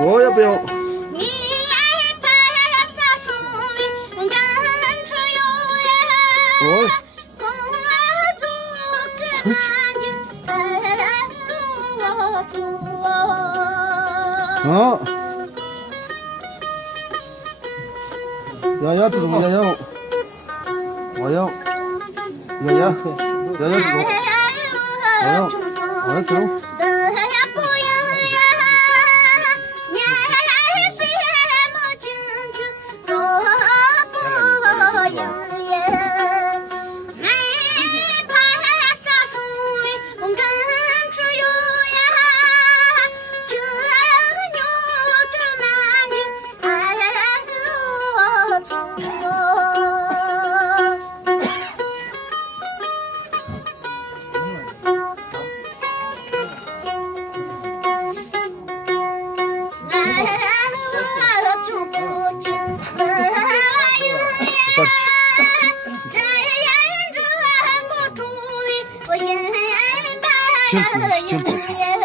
我要不要？我。 어. 야야 들어 야야. 와요. 야야. 야야 들어. 와요. 와요 들어. Jump, jump.